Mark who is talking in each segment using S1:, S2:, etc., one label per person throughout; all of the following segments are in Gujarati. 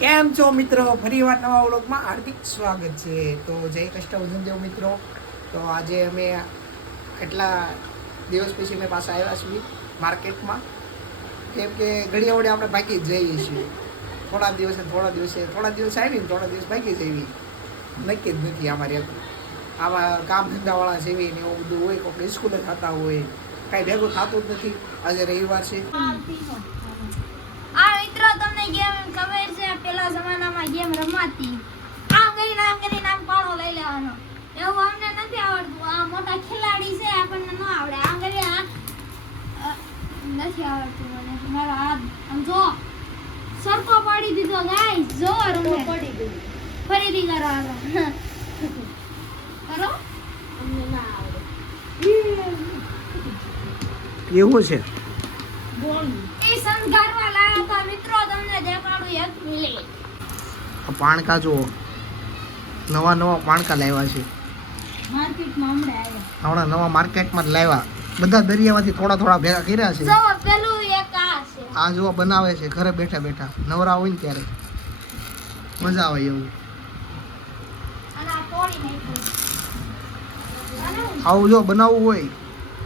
S1: કેમ છો મિત્રો? ફરીવાર નવા વ્લોગમાં હાર્દિક સ્વાગત છે. તો જય કષ્ટભંજન દેવ મિત્રો. તો આજે અમે એટલા દિવસ પછી અમે પાછા આવ્યા છીએ માર્કેટમાં? કેમ કે ઘડી આવડે આપણે ભાગી જઈએ છીએ. થોડા દિવસે થોડા દિવસે, થોડા દિવસ આવી ને થોડા દિવસ ભાગી જઈએ. નક્કી જ નથી અમારે આવા કામ ધંધાવાળા એવી ને એવું બધું હોય કોઈ સ્કૂલે થતા હોય, કાંઈ ભેગું થતું જ નથી. આજે રવિવાર છે.
S2: મિત્રો ગેમ ખબર છે પેલા જમાનામાં ગેમ રમાતી. આમ કરીને આમ કરીને આમ પાળો લઈ લેવાનો. એવું અમને નથી આવડતું. આ મોટા ખેલાડી છે આપણને ન આવડે. આમ કરી નથી આવડતું મને. મારો હાથ આમ જો. સરકો પાડી દીધો ગાઈસ જો રમે. પડી ગયું ફરીથી કરો હાલો કરો? અમને ના આવડે.
S1: એવું છે
S2: એ સંસ્કારવા લાયા હતા મિત્રો તમને દેખાડું એક મિનિટ
S1: આ પાણકા જુઓ. નવા નવા પાણકા લાવ્યા છે.
S2: હમણાં
S1: નવા માર્કેટમાં જ લાવ્યા. બધા દરિયામાંથી થોડા થોડા ભેગા કર્યા છે.
S2: આ
S1: જુઓ બનાવે છે ઘરે બેઠા બેઠા. નવરા હોય ને ત્યારે. મજા આવે એવું. આવું જો બનાવવું હોય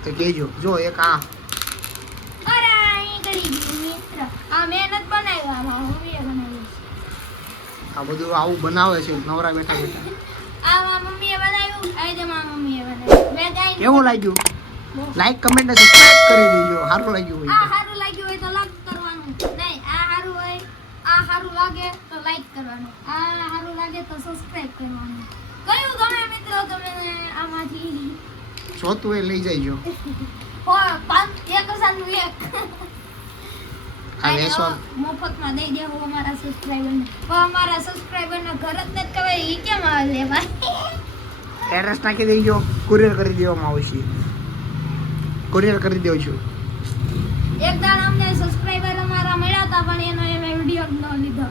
S1: તો કહેજો. જો એક આ
S2: અરે અહીં કરી ગયું મિત્ર આ મહેનત બનાવ્યા આમાં મમ્મીએ બનાવ્યું
S1: આ બધું આવું બનાવે છે નવરા બેઠા બેઠા. કેવું લાગ્યું? લાઈક કમેન્ટ સબસ્ક્રાઇબ કરી દેજો. સારું લાગ્યું
S2: આ
S1: હોય
S2: સારું લાગ્યું હોય તો લાઈક કરવાનું. નહીં આ સારું હોય આ સારું લાગે તો લાઈક કરવાનું. આ સારું લાગે તો સબસ્ક્રાઇબ કરવાનું. કયું ગમે મિત્રો તમે આમાંથી?
S1: જોતું એ લઈ જઈજો
S2: હો પાંચ એક હજારનું એક.
S1: આ વેસવા
S2: મફતમાં દઈ દેવો અમારા સબસ્ક્રાઇબરને પણ અમારા સબસ્ક્રાઇબરને ઘર જ નથી કહેવાય એ કેમ આવે લેવા?
S1: એડ્રેસ નાખી દેજો કુરિયર કરી દેવામાં આવશે કુરિયર કરી દઉં છું.
S2: એક દાડ અમને સબસ્ક્રાઇબર અમારા મળ્યા હતા પણ એનો એમે વીડિયો ન લીધો.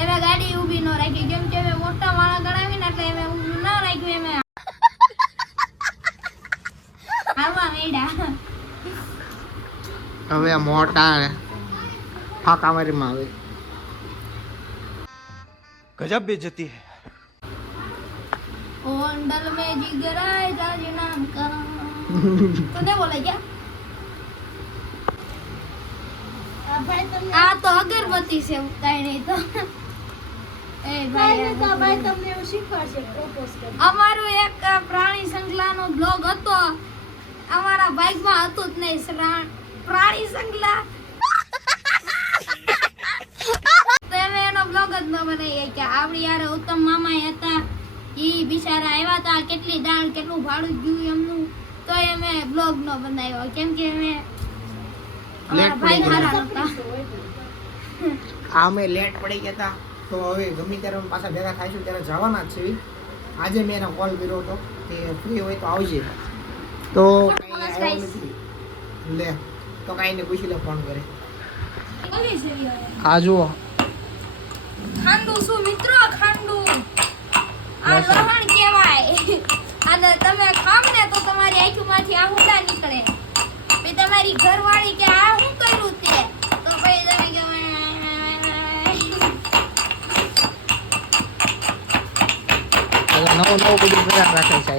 S2: એમે ગાડી ઊભી ન રાખી કેમ કે એમે મોટા વાળા ગણાવીને એટલે એમે ઊભું ન રાખ્યું એમે. આવા મેડા.
S1: હવે મોટા આ કાંવારીમાં આવે
S3: ગજબ બેજતી
S2: હે ઓંડલ મે જીગરાય રાજ નામ કા તને બોલે ગયા આ તો અગરબત્તી છે કાઈ નહીં તો એક પ્રાણી સંગલાનો બ્લોગ હતો. અમારા બાઇકમાં હતું જ નહીં પ્રાણી સંગલા બ્લોગ જ ન બનાવીએ કે આપણી યાર ઉત્તમ મામા હતા. એ બિચારા આવ્યા હતા કેટલી દાણ કેટલું ભાડું ગયું એમનું. તો અમે બ્લોગ ન બનાવ્યો. કેમ કે અમે અમારા ભાઈ હારા હતા
S1: અમે લેટ પડી ગયા હતા. તો હવે ગમે ત્યારે પાછા ભેગા થાઈશું ત્યારે જવાના જ છે. આજે મેં એને કોલ કર્યો હતો કે ફ્રી હોય તો આવજે. તો. લે તો કાંઈ ને પૂછી લે ફોન કરે. આ જુઓ.
S2: ખાંડુ શું? મિત્રો ખાંડુ. આ. લહણ કહેવાય. અને તમે ખાવ ને તો તમારી આંખમાંથી આહુડા નીકળે. પછી તમારી ઘરવાળી કે આ શું કર્યું તે? તો પછી તમે કે
S1: નવું નવું બધું પ્રયાસ રાખે છે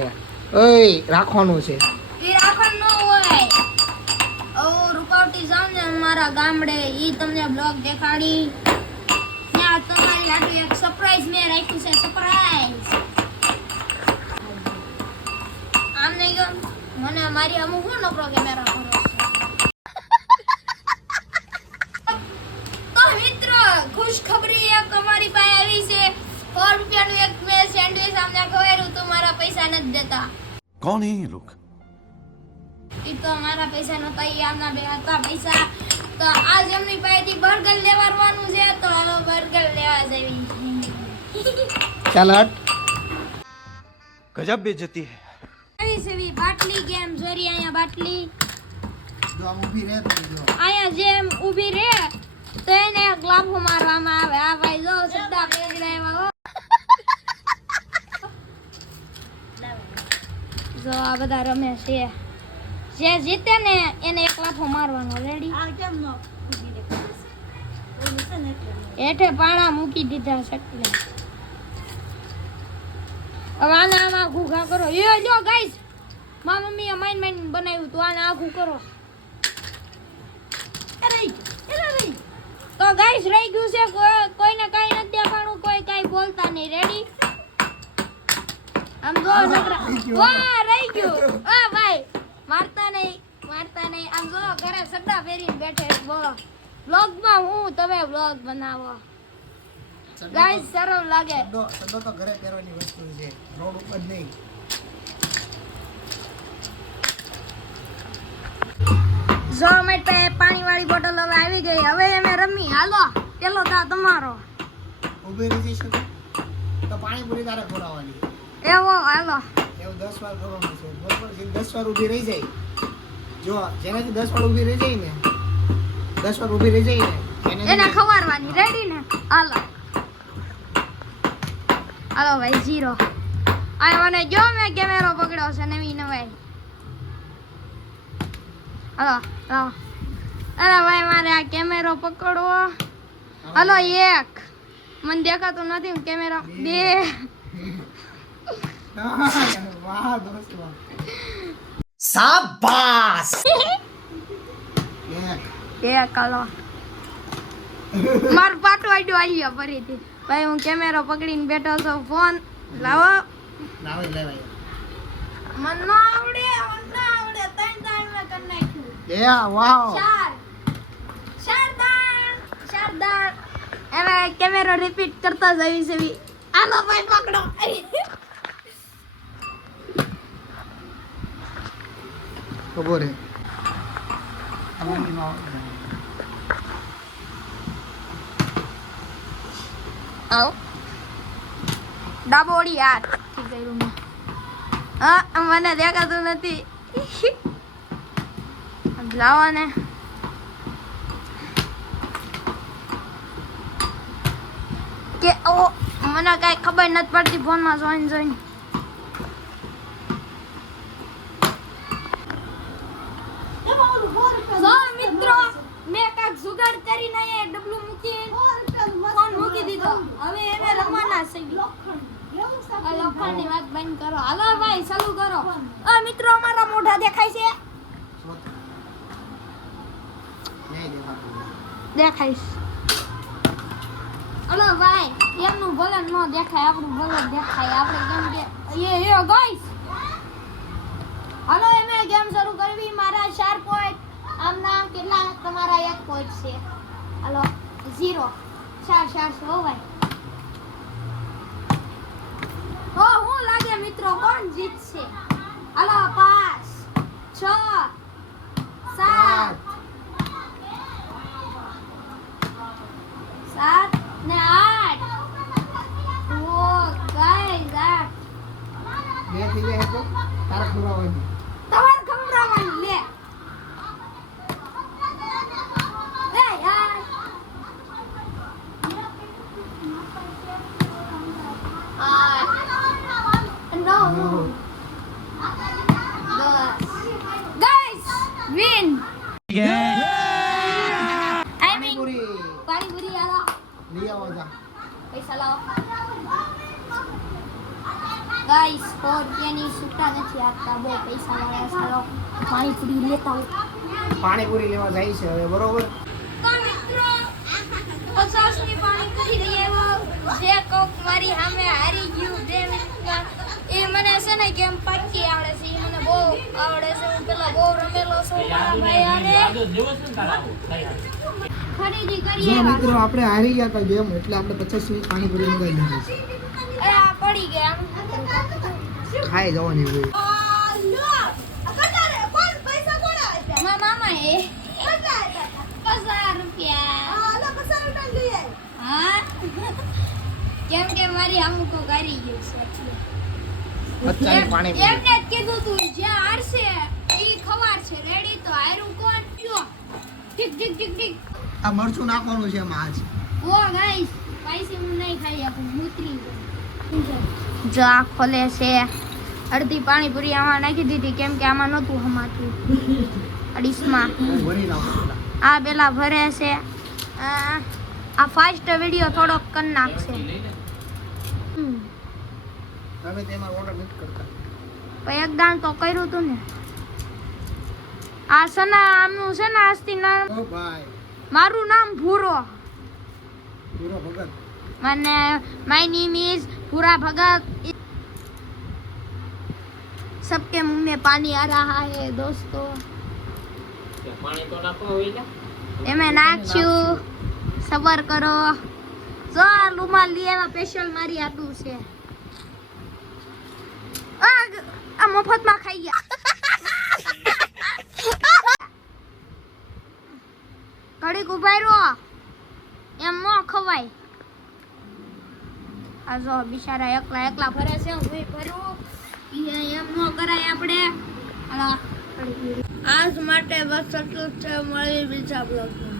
S1: ઓય રાખવાનું છે.
S2: એ રાખણ ન હોય. ઓ રૂપાવટી જાવ ને મારા ગામડે ઈ તમને બ્લોગ દેખાડી. તમારી આટલું એક સરપ્રાઈઝ મેં રાખ્યું છે સરપ્રાઈઝ આમ નહીં ગયો મને મારી અમુક હું નકરો કેમેરા કરો તો મિત્રો ખુશ ખબરી એક અમારી પાસે મારા પૈસા નથી દેતા.
S3: કોણ હે લોક
S2: ઈ તો મારા પૈસા નતા ઈ આમના બે હતા પૈસા. તો આજ એમની પાસે પછી બર્ગર લેવાનું છે તો હાલો બર્ગર લેવા જવી
S1: ચાલ હટ.
S3: ગજબ બેજતી હે.
S2: આવી સેવી બાટલી ગેમ જોરી અહીંયા બાટલી?
S1: જો આમ ઊભી રહે તો
S2: અહીંયા જેમ ઊભી રહે તો એને ગ્લાફો મારવામાં આવે. આ ભાઈ જો સદ્દા પકડાયો જો આ બધા રમે છે. જે જીતે ને એને એક લાફો મારવાનો. રેડી આ કેમ નો? હેઠે પાણા મૂકી દીધા શકલે હવે આને આમ આખું કરો. એ જો ગાઈસ મા મમ્મીએ માઇન માઇન બનાવ્યું તો. આને આખું કરો. તો ગાઈસ રહી ગયું છે. કોઈને કઈ નથી દેખાણું કોઈ કઈ બોલતા નહીં. રેડી આમ જો નકરા વાહ રહી ગયું. આ ભાઈ. મારતા નહીં મારતા નહીં. આમ જો ઘરે સદ્દા ફેરીને બેઠે બ્લોગ માં હું તમે વ્લોગ બનાવો. ગાઈસ સરળ લાગે.
S1: સદ્દો સદ્દો તો ઘરે પહેરવાની વસ્તુ છે. રોડ ઉપર નહીં.
S2: જો પાણી વાળી બોટલ હવે આવી ગઈ. હવે અમે રમી હાલો પેલો તા તમારો.
S1: ઊભી રહી જઈ તો તો પાણીપુરી તારે ખોરાવવાની
S2: એવો હાલો.
S1: એવું દસ વાર કરવાનું છે. બરોબર દસ વાર ઊભી રહી જાય. જો જેનાથી દસ વાર ઊભી રહી જાય ને દસ વાર ઊભી રહી જઈએ. એને
S2: ખવારવાની રેડી ને? હાલો. હાલો ભાઈ ઝીરો આ મને જો મેં કેમેરો પકડ્યો છે નવી નવાઈ. હાલો હાલો. અરે ભાઈ મારે આ કેમેરો પકડવો. હાલો એક. મને દેખાતું નથી કેમેરો બે.
S1: શાબાશ એક.
S2: મારું પાટું આડ્યું આવી ગયો ફરીથી. ભાઈ હું કેમેરો પકડીને બેઠો છું. ફોન લાવો.
S1: લાવે
S2: ન આવડે મને ન આવડે. ત્રણ દાણ મેં કરી નાખ્યું.
S1: એ વાહ
S2: ચાર. ચાર દાણ. હવે કેમેરો રિપીટ કરતા જવી. છે આનો ભાઈ પકડો.
S1: ઊભો રે
S2: આવો ડાબોડી હાથ ઠીક કર્યું મેં હા મને દેખાતું નથી. લાવો ને કે, ઓ, મને કઈ ખબર નથી પડતી, ફોનમાં જોઈને જોઈને જો મિત્રો મેં કાંઈક જુગાડ કરીને અહીંયા ડબલું મૂકી ફોન મૂકી દીધો હવે એને રમવાના છે આ લોખંડની વાત બંધ કરો. હાલો ભાઈ, ચાલુ કરો. આ મિત્રો, અમારા મોઢા દેખાય છે? દેખાઈશ હલો ભાઈ, એમનું ભલે ન દેખાય, આપણું ભલે દેખાય. આપણે કેમ કે, એ એ ગાઈસ હલો, એમે ગેમ શરૂ કરવી. મારા ચાર પોઈન્ટ આમના કેટલા? તમારા એક પોઈન્ટ છે. હલો ઝીરો ચાર ચાર સો, ભાઈ. લાગે મિત્રો કોણ જીતશે? હલો પાંચ છ સાત. સાત ને આઠ ઓ ગાઈસ આઠ
S1: બે થઈ જાય તો તારે ખવડાવવાની
S2: તમારે ખવડાવવાની લે એ યાર આઠ નવ દસ guys Yeah. I mean.
S1: Pani
S2: puri. આલો
S1: લઈ આવો જા
S2: પૈસા લાવો ગાઈસ સો રૂપિયાની છૂટા નથી આપતા બહુ પૈસા વાળા ચાલો પાણીપુરી લેતા આવો
S1: પાણીપુરી લેવા જાય છે હવે બરોબર
S2: પચાસની પાણીપુરી લઈ આવ્યો જે કોક મારી સામે હારી ગયું બે મિનિટમાં એ મને છે ને ગેમ પાકી આવડે છે એ મને બહુ આવડે છે. હું પેલા બહુ રમેલો છું મારા ભાઈ હારે ખરીદી કરી
S1: મિત્રો આપણે હારી ગયા હતા ગેમ એટલે આપણે પચાસ સુધી પાણીપુરી મંગાવી લીધી
S2: એ આ પડી ગયા.
S1: ખાઈ જવાની હોય
S2: મારા મામા એ પચાસ રૂપિયા. કેમ કે મારી અમુક ગારી ગયું છે. એટલે.
S1: પાણી
S2: એમ- એમને કીધું તું જે હારશે ઈ ખવાર છે. રેડી તો હારું કોણ? કયો ઠીક ઠીક ઠીક ઠીક.
S1: આ મરચું નાખવાનું છે એમાં આજ.
S2: ઓ ગાઈસ સ્પાઈસી હું નહીં ખાઈ આપું ઉતરી જો આ ખોલે છે. અડધી પાણીપુરી આમાં નાખી દીધી કેમ કે આમાં નહોતું હમાતું. અડીસમાં
S1: પેલા.
S2: આ પેલા ભરે છે. આ આ ફાસ્ટ વીડિયો થોડોક કરી નાખશે. હમ.
S1: તમે તેમાં ઓર્ડર નથી કરતા
S2: પણ એક દાણ તો કર્યું તું ને આ સના આમનું છે ને આજથી નામ
S1: ઓ ભાઈ
S2: મારું નામ ભૂરો
S1: પૂરો ભગત
S2: મને માય नेम इज पूरा भगत सबके मुंह में पानी आ रहा है दोस्तों
S4: પાણી તો નાખો હોય
S2: એમે નાખ્યું સબર કરો જો આ રૂમાલ લઈ આવ્યા સ્પેશિયલ મારી આટું છે આ મફતમાં ખાઈ ગયા ઘડીક ઊભા રહો એમ ન ખવાય આ જો બિચારા એકલા એકલા ફરે છે હું ફરું એમ ન કરાય આપણે આજ માટે બસ એટલું છે મળી બીજા બ્લોગમાં